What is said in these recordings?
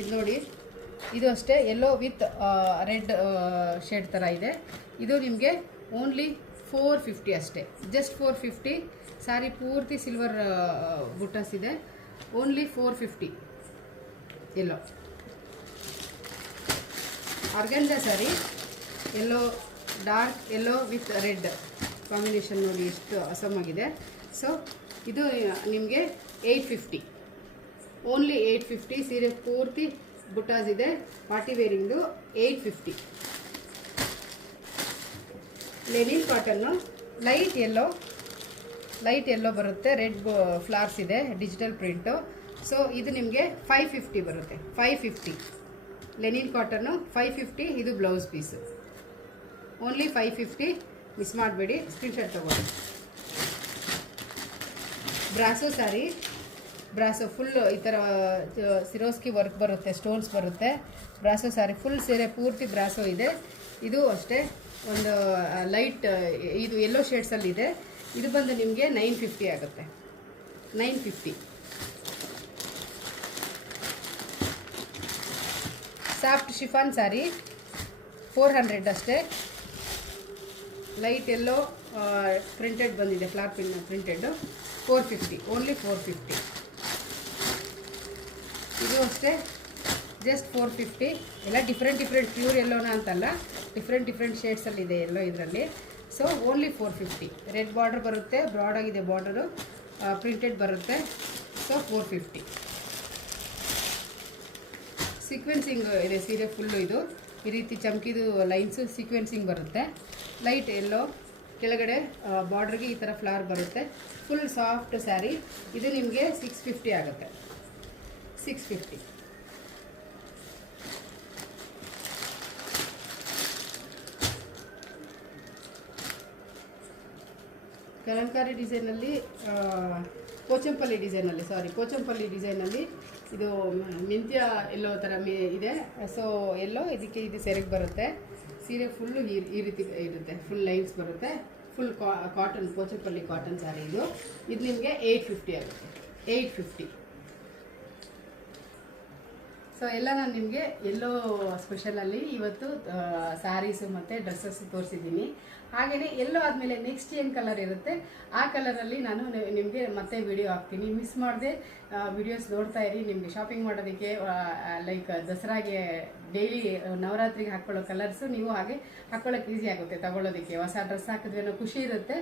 ಇದು ನೋಡಿ, ಇದು ಅಷ್ಟೇ ಯೆಲ್ಲೋ ವಿತ್ ರೆಡ್ ಶೇಡ್ ಥರ ಇದೆ. ಇದು ನಿಮಗೆ ಓನ್ಲಿ 450 ಅಷ್ಟೇ, ಜಸ್ಟ್ 450. ಸ್ಯಾರಿ ಪೂರ್ತಿ ಸಿಲ್ವರ್ ಬುಟ್ಟಾಸ್ ಇದೆ, only 450 yellow ಆರ್ಗಂಜಾ sari. Yellow, dark yellow with red combination ನೋಡಿ ಎಷ್ಟು ಅಸಮಾಗಿದೆ. ಸೊ ಇದು ನಿಮಗೆ 850, ಓನ್ಲಿ 850. ಸೀರೆ ಪೂರ್ತಿ ಬುಟ್ಟಾಸ್ ಇದೆ, ಪಾರ್ಟಿ ವೇರಿಂಗ್ದು 850. ಲೆನಿನ್ ಕಾಟನ್ನು ಲೈಟ್ ಯೆಲ್ಲೋ ಬರುತ್ತೆ, ರೆಡ್ ಫ್ಲವರ್ಸ್ ಇದೆ, ಡಿಜಿಟಲ್ ಪ್ರಿಂಟು. ಸೊ ಇದು ನಿಮಗೆ 550 ಬರುತ್ತೆ, 550. Linen cotton 550. ಇದು ಬ್ಲೌಸ್ ಪೀಸು, ಓನ್ಲಿ 550. ಮಿಸ್ ಮಾಡಬೇಡಿ, ಸ್ಕ್ರೀನ್ಶಾಟ್ ತೊಗೊಳ್ಳಿ. ಬ್ರಾಸೋ ಸ್ಯಾರಿ, ಬ್ರಾಸೋ ಫುಲ್ ಈ ಥರ ಸಿರೋಸ್ಕಿ ವರ್ಕ್ ಬರುತ್ತೆ, ಸ್ಟೋನ್ಸ್ ಬರುತ್ತೆ. ಬ್ರಾಸೋ ಸ್ಯಾರಿ ಫುಲ್ ಸೀರೆ ಪೂರ್ತಿ ಬ್ರಾಸೋ ಇದೆ. ಇದು ಅಷ್ಟೇ ಒಂದು ಲೈಟ್ ಇದು ಯೆಲ್ಲೋ ಶೇಡ್ಸಲ್ಲಿದೆ. ಇದು ಬಂದು ನಿಮಗೆ 950 ಆಗುತ್ತೆ, 950. ಸಾಫ್ಟ್ ಶಿಫಾನ್ ಸ್ಯಾರಿ 400 ಅಷ್ಟೇ. ಲೈಟ್ ಯೆಲ್ಲೋ ಪ್ರಿಂಟೆಡ್ ಬಂದಿದೆ, ಫ್ಲವರ್ ಪ್ರಿಂಟೆಡ್ಡು 450, ಓನ್ಲಿ 450. ಇದು ಅಷ್ಟೇ ಜಸ್ಟ್ 450. ಎಲ್ಲ ಡಿಫ್ರೆಂಟ್ ಪ್ಯೂರ್ ಯೆಲ್ಲೋನ ಅಂತಲ್ಲ, ಡಿಫ್ರೆಂಟ್ ಶೇಡ್ಸಲ್ಲಿದೆ ಎಲ್ಲೋ ಇದರಲ್ಲಿ. So only 450. ರೆಡ್ ಬಾರ್ಡರ್ ಬರುತ್ತೆ, ಬ್ರಾಡ್ ಆಗಿದೆ ಬಾರ್ಡರು, ಪ್ರಿಂಟೆಡ್ ಬರುತ್ತೆ. ಸೊ 450. ಸೀಕ್ವೆನ್ಸಿಂಗ್ ಇದೆ ಸೀರೆ ಫುಲ್ಲು. ಇದು ಈ ರೀತಿ ಚಮಕಿದು ಲೈನ್ಸು ಸೀಕ್ವೆನ್ಸಿಂಗ್ ಬರುತ್ತೆ. ಲೈಟ್ ಯೆಲ್ಲೋ, ಕೆಳಗಡೆ ಬಾರ್ಡ್ರಿಗೆ ಈ ಥರ ಫ್ಲವರ್ ಬರುತ್ತೆ. Full soft sari. ಇದು ನಿಮಗೆ 650 ಆಗುತ್ತೆ, 650. ಕಲಂಕಾರಿ ಡಿಸೈನಲ್ಲಿ, ಪೋಚಂಪಲ್ಲಿ ಡಿಸೈನಲ್ಲಿ ಇದು ಮೆಂತ್ಯ ಎಲ್ಲೋ ಥರ ಇದೆ. ಸೊ ಎಲ್ಲೋ ಇದಕ್ಕೆ ಇದು ಸೆರೆಗೆ ಬರುತ್ತೆ. ಸೀರೆ ಫುಲ್ಲು ಈ ರೀತಿ ಇರುತ್ತೆ, ಫುಲ್ ಲೈನ್ಸ್ ಬರುತ್ತೆ. Full cotton, Pochampally cotton sari ಇದು. ಇದು ನಿಮಗೆ 850 ಆಗುತ್ತೆ, 850. ಸೊ ಎಲ್ಲ ನಾನು ನಿಮಗೆ ಎಲ್ಲೋ ಸ್ಪೆಷಲಲ್ಲಿ ಇವತ್ತು ಸ್ಯಾರೀಸು ಮತ್ತು ಡ್ರೆಸ್ಸಸ್ ತೋರಿಸಿದ್ದೀನಿ. ಹಾಗೆಯೇ ಎಲ್ಲೋ ಆದಮೇಲೆ ನೆಕ್ಸ್ಟ್ ಏನು ಕಲರ್ ಇರುತ್ತೆ ಆ ಕಲರಲ್ಲಿ ನಾನು ನಿಮಗೆ ಮತ್ತೆ ವಿಡಿಯೋ ಹಾಕ್ತೀನಿ. ಮಿಸ್ ಮಾಡದೆ ವಿಡಿಯೋಸ್ ನೋಡ್ತಾ ಇರಿ. ನಿಮಗೆ ಶಾಪಿಂಗ್ ಮಾಡೋದಕ್ಕೆ ಲೈಕ್ ದಸರಾಗೆ ಡೈಲಿ ನವರಾತ್ರಿಗೆ ಹಾಕ್ಕೊಳ್ಳೋ ಕಲರ್ಸು ನೀವು ಹಾಗೆ ಹಾಕ್ಕೊಳ್ಳೋಕೆ ಈಸಿ ಆಗುತ್ತೆ ತಗೊಳ್ಳೋದಕ್ಕೆ. ಹೊಸ ಡ್ರೆಸ್ ಹಾಕಿದ್ವಿ ಅನ್ನೋ ಖುಷಿ ಇರುತ್ತೆ,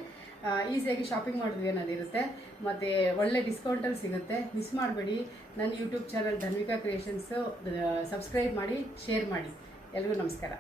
ಈಸಿಯಾಗಿ ಶಾಪಿಂಗ್ ಮಾಡಿದ್ವಿ ಅನ್ನೋದಿರುತ್ತೆ, ಮತ್ತು ಒಳ್ಳೆ ಡಿಸ್ಕೌಂಟಲ್ಲಿ ಸಿಗುತ್ತೆ. ಮಿಸ್ ಮಾಡಬೇಡಿ. ನನ್ನ ಯೂಟ್ಯೂಬ್ ಚಾನಲ್ ಧನ್ವಿಕಾ ಕ್ರಿಯೇಷನ್ಸು ಸಬ್ಸ್ಕ್ರೈಬ್ ಮಾಡಿ, ಶೇರ್ ಮಾಡಿ. ಎಲ್ರಿಗೂ ನಮಸ್ಕಾರ.